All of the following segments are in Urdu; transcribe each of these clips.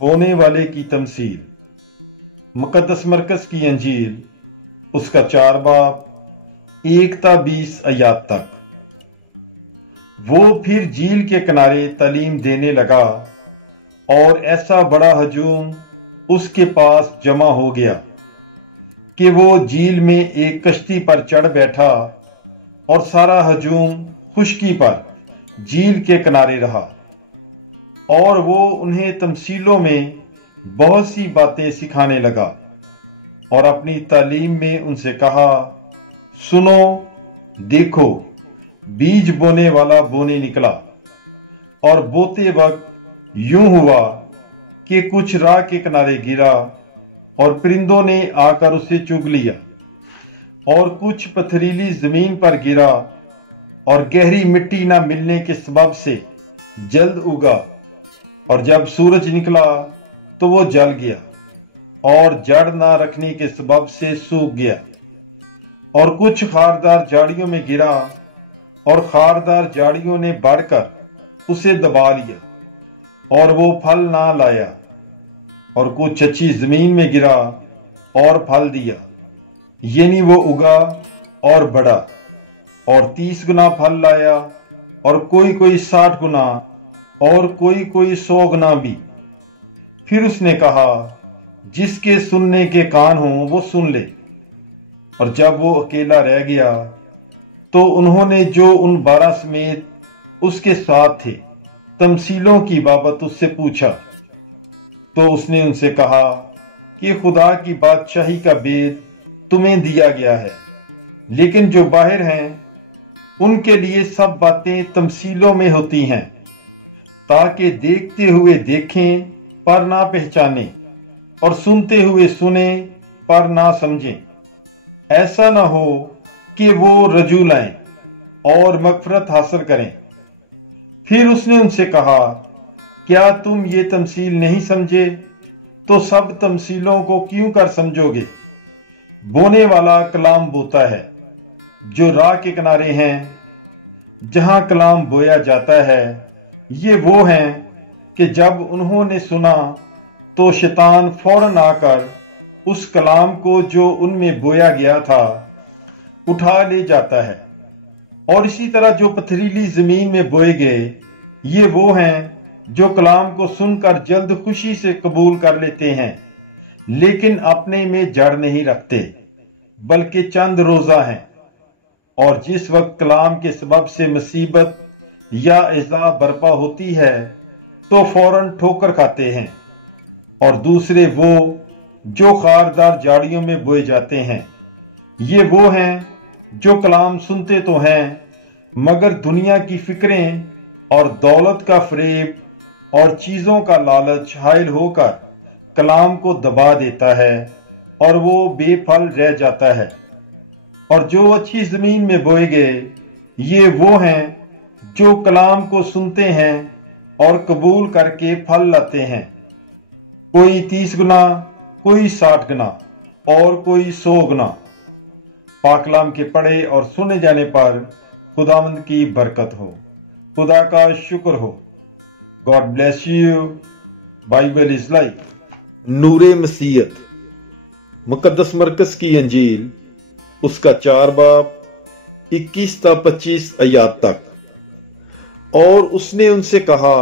بونے والے کی تمثیل۔ مقدس مرکز کی انجیل، اس کا 4 باب 1 تا 20 آیات تک۔ وہ پھر جھیل کے کنارے تعلیم دینے لگا اور ایسا بڑا ہجوم اس کے پاس جمع ہو گیا کہ وہ جھیل میں ایک کشتی پر چڑھ بیٹھا اور سارا ہجوم خشکی پر جھیل کے کنارے رہا، اور وہ انہیں تمثیلوں میں بہت سی باتیں سکھانے لگا اور اپنی تعلیم میں ان سے کہا، سنو، دیکھو، بیج بونے والا بونے نکلا، اور بوتے وقت یوں ہوا کہ کچھ راہ کے کنارے گرا اور پرندوں نے آ کر اسے چگ لیا، اور کچھ پتھریلی زمین پر گرا اور گہری مٹی نہ ملنے کے سبب سے جلد اگا، اور جب سورج نکلا تو وہ جل گیا اور جڑ نہ رکھنے کے سبب سے سوکھ گیا، اور کچھ خاردار جھاڑیوں میں گرا اور خاردار جھاڑیوں نے بڑھ کر اسے دبا لیا اور وہ پھل نہ لایا، اور کچھ اچھی زمین میں گرا اور پھل دیا، یعنی وہ اگا اور بڑھا اور 30 گنا پھل لایا، اور کوئی 60 گنا اور کوئی 100 گنا بھی۔ پھر اس نے کہا، جس کے سننے کے کان ہوں وہ سن لے۔ اور جب وہ اکیلا رہ گیا تو انہوں نے جو ان 12 سمیت اس کے ساتھ تھے تمثیلوں کی بابت اس سے پوچھا، تو اس نے ان سے کہا کہ خدا کی بادشاہی کا بید تمہیں دیا گیا ہے، لیکن جو باہر ہیں ان کے لیے سب باتیں تمثیلوں میں ہوتی ہیں، تاکہ دیکھتے ہوئے دیکھیں پر نہ پہچانیں، اور سنتے ہوئے سنیں پر نہ سمجھیں، ایسا نہ ہو کہ وہ رجوع لائیں اور مغفرت حاصل کریں۔ پھر اس نے ان سے کہا، کیا تم یہ تمثیل نہیں سمجھے تو سب تمثیلوں کو کیوں کر سمجھو گے؟ بونے والا کلام بوتا ہے، جو راہ کے کنارے ہیں جہاں کلام بویا جاتا ہے، یہ وہ ہیں کہ جب انہوں نے سنا تو شیطان فوراً آ کر اس کلام کو جو ان میں بویا گیا تھا اٹھا لے جاتا ہے۔ اور اسی طرح جو پتھریلی زمین میں بوئے گئے، یہ وہ ہیں جو کلام کو سن کر جلد خوشی سے قبول کر لیتے ہیں، لیکن اپنے میں جڑ نہیں رکھتے، بلکہ چند روزہ ہیں، اور جس وقت کلام کے سبب سے مصیبت یا ایذا برپا ہوتی ہے تو فوراً ٹھوکر کھاتے ہیں۔ اور دوسرے وہ جو خاردار جھاڑیوں میں بوئے جاتے ہیں، یہ وہ ہیں جو کلام سنتے تو ہیں، مگر دنیا کی فکریں اور دولت کا فریب اور چیزوں کا لالچ حائل ہو کر کلام کو دبا دیتا ہے اور وہ بے پھل رہ جاتا ہے۔ اور جو اچھی زمین میں بوئے گئے، یہ وہ ہیں جو کلام کو سنتے ہیں اور قبول کر کے پھل لاتے ہیں، کوئی 30 گنا، کوئی 60 گنا اور کوئی 100 گنا۔ پاک کلام کے پڑھے اور سنے جانے پر خداوند کی برکت ہو، خدا کا شکر ہو۔ God bless you. Bible is life. نور مسیحیت، مقدس مرکز کی انجیل، اس کا 4 باب 21 تا 25 آیات تک۔ اور اس نے ان سے کہا،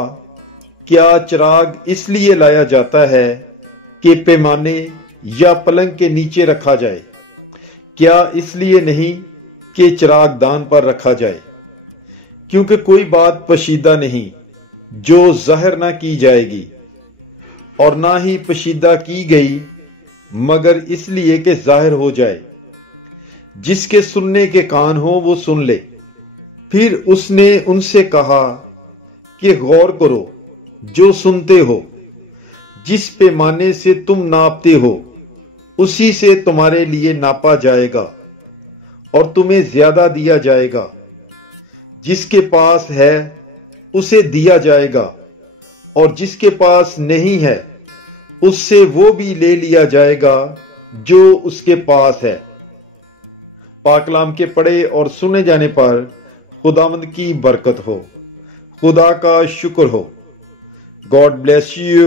کیا چراغ اس لیے لایا جاتا ہے کہ پیمانے یا پلنگ کے نیچے رکھا جائے؟ کیا اس لیے نہیں کہ چراغ دان پر رکھا جائے؟ کیونکہ کوئی بات پوشیدہ نہیں جو ظاہر نہ کی جائے گی، اور نہ ہی پوشیدہ کی گئی مگر اس لیے کہ ظاہر ہو جائے۔ جس کے سننے کے کان ہو وہ سن لے۔ پھر اس نے ان سے کہا کہ غور کرو جو سنتے ہو، جس پیمانے سے تم ناپتے ہو اسی سے تمہارے لیے ناپا جائے گا اور تمہیں زیادہ دیا جائے گا۔ جس کے پاس ہے اسے دیا جائے گا، اور جس کے پاس نہیں ہے اس سے وہ بھی لے لیا جائے گا جو اس کے پاس ہے۔ پاک کلام کے پڑھے اور سنے جانے پر خداوند کی برکت ہو، خدا کا شکر ہو۔ God bless you.